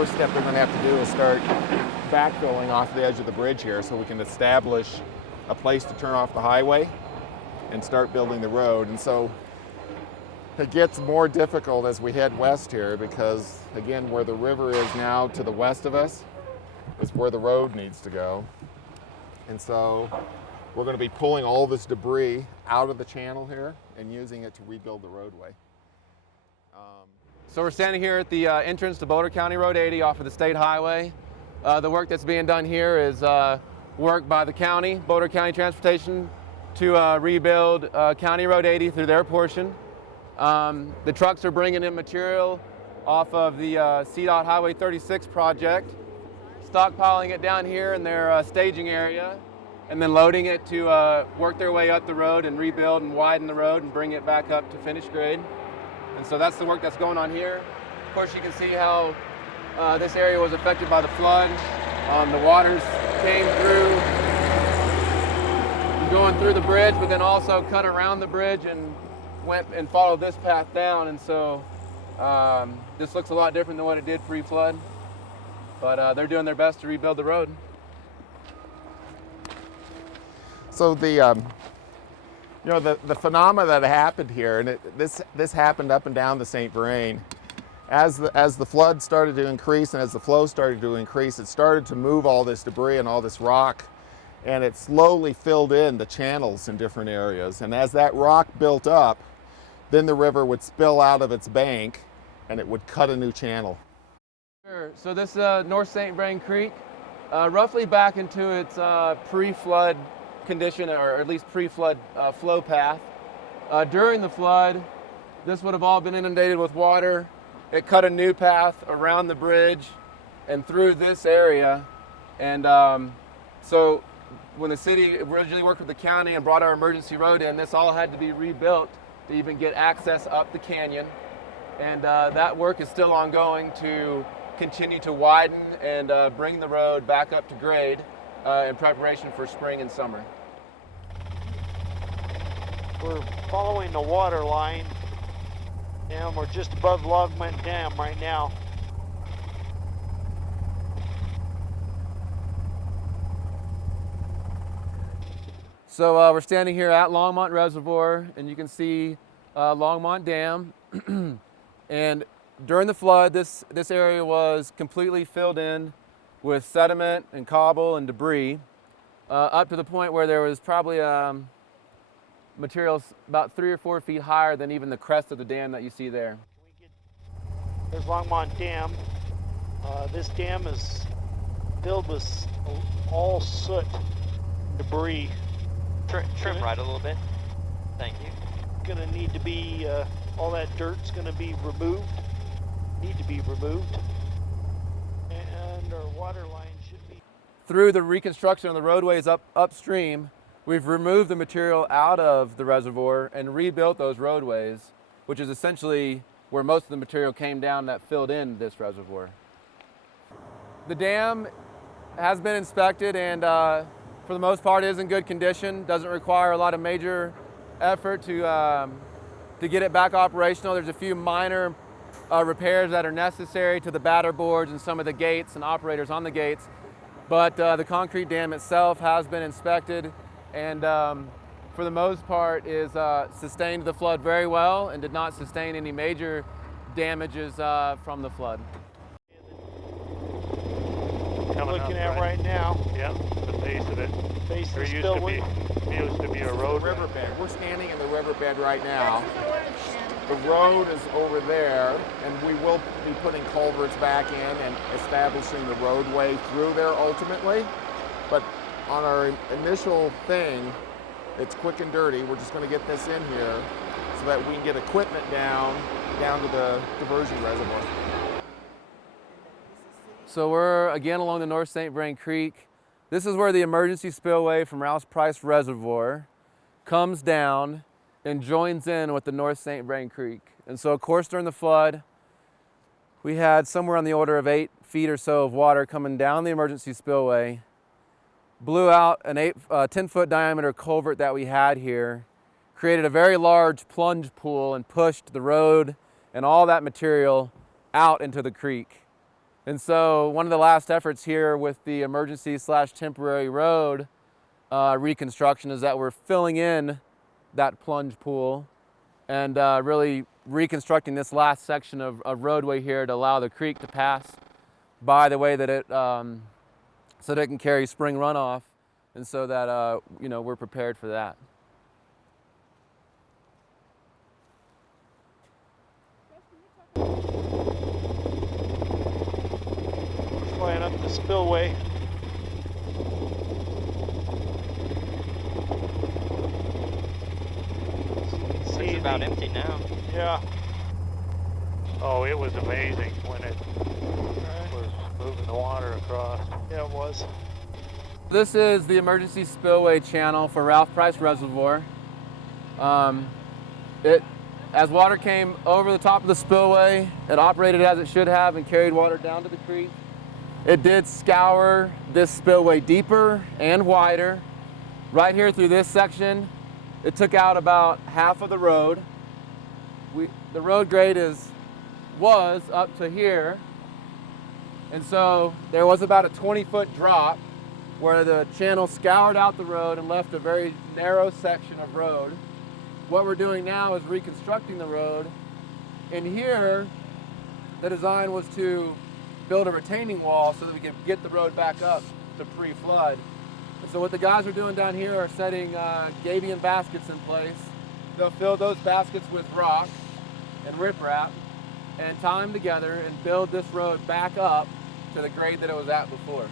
first step they're going to have to do is start backfilling off the edge of the bridge here so we can establish a place to turn off the highway and start building the road. And so it gets more difficult as we head west here because, again, where the river is now to the west of us is where the road needs to go. And so we're going to be pulling all this debris out of the channel here and using it to rebuild the roadway. So we're standing here at the entrance to Boulder County Road 80 off of the State Highway. The work that's being done here is work by the county, Boulder County Transportation, to rebuild County Road 80 through their portion. The trucks are bringing in material off of the CDOT Highway 36 project, stockpiling it down here in their staging area, and then loading it to work their way up the road and rebuild and widen the road and bring it back up to finished grade. And so that's the work that's going on here. Of course, you can see how this area was affected by the flood. The waters came through, going through the bridge, but then also cut around the bridge and went and followed this path down. And so this looks a lot different than what it did pre-flood. But they're doing their best to rebuild the road. So the phenomena that happened here, and this happened up and down the St. Vrain, as the flood started to increase and as the flow started to increase, it started to move all this debris and all this rock, and it slowly filled in the channels in different areas. And as that rock built up, then the river would spill out of its bank and it would cut a new channel. Sure. So this North St. Vrain Creek, roughly back into its pre-flood condition, or at least pre-flood flow path. During the flood, this would have all been inundated with water. It cut a new path around the bridge and through this area. And so when the city originally worked with the county and brought our emergency road in, this all had to be rebuilt to even get access up the canyon. And that work is still ongoing to continue to widen and bring the road back up to grade in preparation for spring and summer. We're following the water line, and we're just above Longmont Dam right now. So we're standing here at Longmont Reservoir, and you can see Longmont Dam. And during the flood, this area was completely filled in with sediment and cobble and debris, up to the point where there was probably materials about 3 or 4 feet higher than even the crest of the dam that you see there. There's Longmont Dam. This dam is filled with all soot, debris. Trim right a little bit. Thank you. Gonna need to be, all that dirt's gonna be removed. Need to be removed. And our water line should be. Through the reconstruction of the roadways upstream, we've removed the material out of the reservoir and rebuilt those roadways, which is essentially where most of the material came down that filled in this reservoir. The dam has been inspected and for the most part is in good condition. Doesn't require a lot of major effort to get it back operational. There's a few minor repairs that are necessary to the batter boards and some of the gates and operators on the gates. But the concrete dam itself has been inspected and for the most part is sustained the flood very well and did not sustain any major damages from the flood. Looking at right now. Yep, the base of it. Base There of used to be a road. Riverbed. We're standing in the riverbed right now. The road is over there, and we will be putting culverts back in and establishing the roadway through there ultimately. But on our initial thing, it's quick and dirty. We're just going to get this in here so that we can get equipment down to the diversion reservoir. So we're again along the North St. Vrain Creek. This is where the emergency spillway from Rouse Price Reservoir comes down and joins in with the North St. Vrain Creek. And so of course during the flood, we had somewhere on the order of 8 feet or so of water coming down the emergency spillway, blew out an 10-foot diameter culvert that we had here, created a very large plunge pool and pushed the road and all that material out into the creek. And so one of the last efforts here with the emergency/temporary road reconstruction is that we're filling in that plunge pool and really reconstructing this last section of roadway here to allow the creek to pass by the way that it, so that it can carry spring runoff, and so that we're prepared for that. Flying up the spillway. It's about empty now. Yeah. Oh, it was amazing when it was moving the water across. Yeah, it was. This is the emergency spillway channel for Ralph Price Reservoir. As water came over the top of the spillway, it operated as it should have and carried water down to the creek. It did scour this spillway deeper and wider. Right here through this section, it took out about half of the road. The road grade was up to here, and so there was about a 20-foot drop where the channel scoured out the road and left a very narrow section of road. What we're doing now is reconstructing the road. In here, the design was to build a retaining wall so that we could get the road back up to pre-flood. And so what the guys are doing down here are setting gabion baskets in place. They'll fill those baskets with rock and riprap and tie them together and build this road back up to the grade that it was at before.